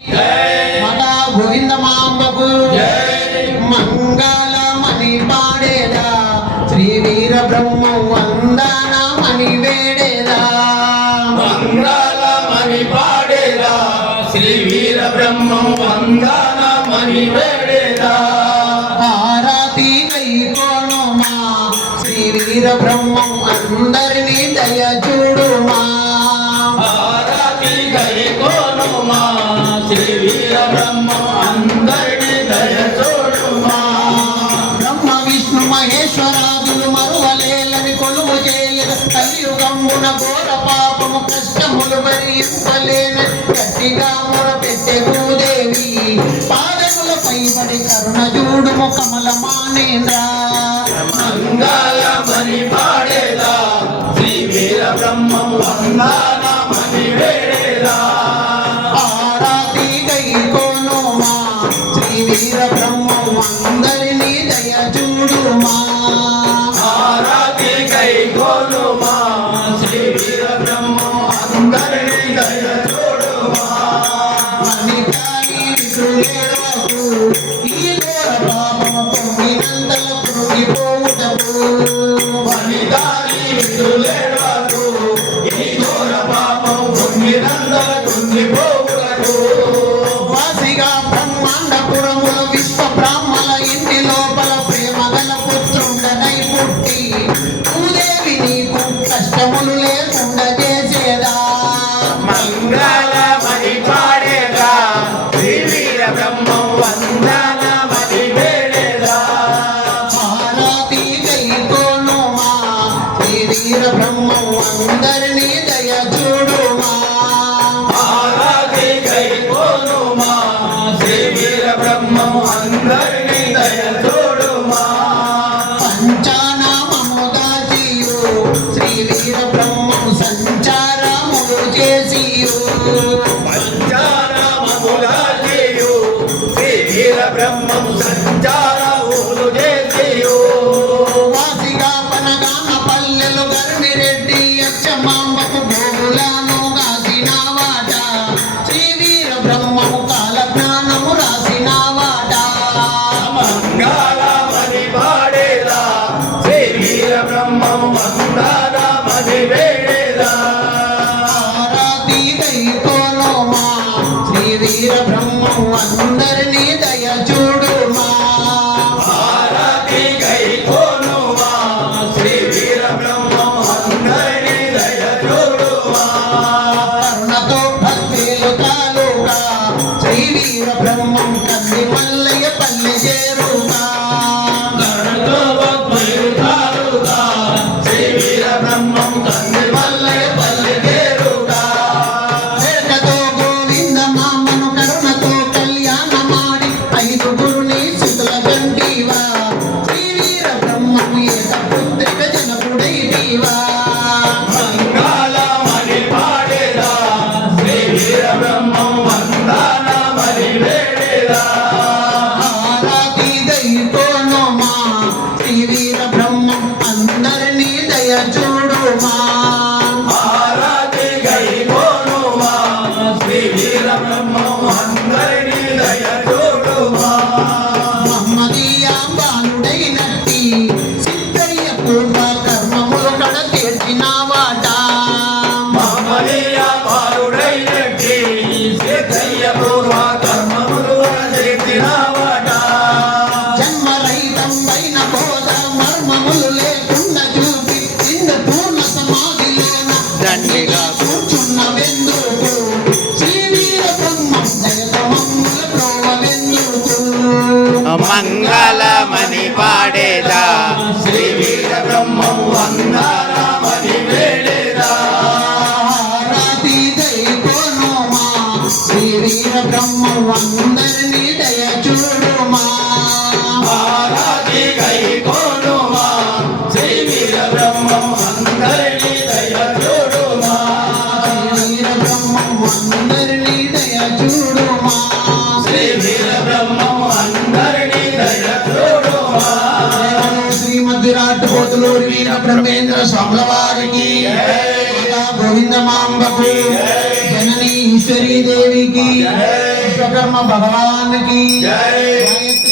మదా గోవిందమాంబకు మంగళమణి పాడేదా శ్రీ వీర బ్రహ్మ వందనమణి వేడేదా మంగళమణి పాడేదా శ్రీ వీర బ్రహ్మ వందనమణి వేడేదా హారతి గైకోనుమా శ్రీ వీర బ్రహ్మ అందరినీ దయ చూడుమా హారతి గైకోనుమా శ్రీ వీర బ్రహ్మ అందరినీ దయ చూడుమా బ్రహ్మ విష్ణు మహేశ్వరాదులు మరువలేలని కొలువు చేయగ కలియుగమున ఘోర పాపము కష్టములు భరింపలేని గట్టిగా మొరపెట్టె భూదేవి పాదములపై పడి కరుణ చూడుము కమల మానేంద్ర మంగళమణి పాడేదా శ్రీ వీర బ్రహ్మ వందనమణి వేడేదా ఆరాతి గైకోనుమా శ్రీ వీర బ్రహ్మ అందరినీ దయ చూడుమా హారతి గైకోనుమా శ్రీ వీర బ్రహ్మ అందరినీ దయ చూడుమా మణికాని విసులేడవకు ఈ ఘోర పాపము పొంగినంతల కృంగిపోవుటకు వనితాని విధులేడవకు ఈ ఘోర పాపం పొంగినందల కుంగిపోవుటకు వాసిగా బ్రహ్మాండపురముల విశ్వ బ్రాహ్మణ ఇంటి లోపల ప్రేమ గల పుత్రుండనై పుట్టి భూదేవి నీకు కష్టములు లేకుండా చేసేదా మంగళమణి పాడేదా శ్రీ వీర బ్రహ్మ వందనమణి వేడేదా హారతి గైకోనుమా శ్రీ వీర బ్రహ్మ అందరినీ దయ చూడుమా హారతి గైకోనుమా శ్రీ వీర బ్రహ్మ అందరినీ దయ చూడుమా పంచానామము దాచియు శ్రీ వీర బ్రహ్మ సంచారములు చేసియు పంచారామములాజియు శ్రీ వీర బ్రహ్మ సంచారములు చేసియు వాసిగా పనగాన పల్లెలు గర్మిరెడ్డి అచ్చమాంబకు భోగులను కాసిన వాట శ్రీ వీర బ్రహ్మము కాల జ్ఞానము రాసిన వాట మంగళమణి పాడేదా శ్రీ వీర బ్రహ్మ వందనమణి వేడేదా హారతి గైకోనుమా శ్రీ వీర బ్రహ్మ అందరినీ దయ చూడుమా హారతి గైకోనుమా శ్రీ వీర బ్రహ్మ అందరినీ దయ చూడుమా కరుణతో భక్తులు కాలుగా శ్రీ వీర బ్రహ్మం కంది మల్లయ్య పల్లె చేరుగా కరుణతో భక్తులు కాలుగా శ్రీ వీర బ్రహ్మం తండ్రి మల్లయ్య పల్లె చేరుగా వేటతో గోవింద మామను కరుణతో కళ్యాణమాడి ఐదుగురుని సుతుల గంటివా శ్రీ వీర బ్రహ్మము ఏక పుత్రిక జనకుడైదివా మంగళమణి పాడేదా శ్రీ వీర బ్రహ్మ వందనమణి వేడేదా హారతి గైకోనుమా శ్రీ వీర బ్రహ్మం అందరినీ దయ చూడుమా హారతి గైకోనుమా శ్రీ వీర బ్రహ్మ అందరినీ దయ చూడుమా మహమ్మదీయా బాలుడైనట్టి సిద్ధయ్య పూర్వ కర్మములు కడ తీర్చినవాట మహమ్మదీయ బాలుడైనట్టి సీతయ్య పూర్వ కర్మములు చేసినవాట జన్మరహితమైన బోధ మర్మములు లేకుండా చూపి ఇందు పూర్ణ సమాధిలోన దండిగా కూర్చున్న వెందుకు శ్రీ వీర బ్రహ్మం జగతమమ్ముల ప్రోవెందుకు మంగళమణి పాడేదా శ్రీ వీర బ్రహ్మ వందనమణి వేడేదా హారతి గైకోనుమా శ్రీ వీర బ్రహ్మం అందరినీ దయ చూడుమా హారతి గైకోనుమా శ్రీ వీర బ్రహ్మ అందరినీ దయ చూడుమా వీర బ్రహ్మం అందరినీ దయ చూడుమా శ్రీ వీర బ్రహ్మ అందరినీ దయ చూడుమా శ్రీమద్ విరాట్ పోతులూరి వీర బ్రహ్మేంద్ర స్వాముల వారికి గోవిందమాంబకు జననీ ఈశ్వరీ దేవికి విశ్వకర్మ భగవాన్ కి జై. గాయత్రి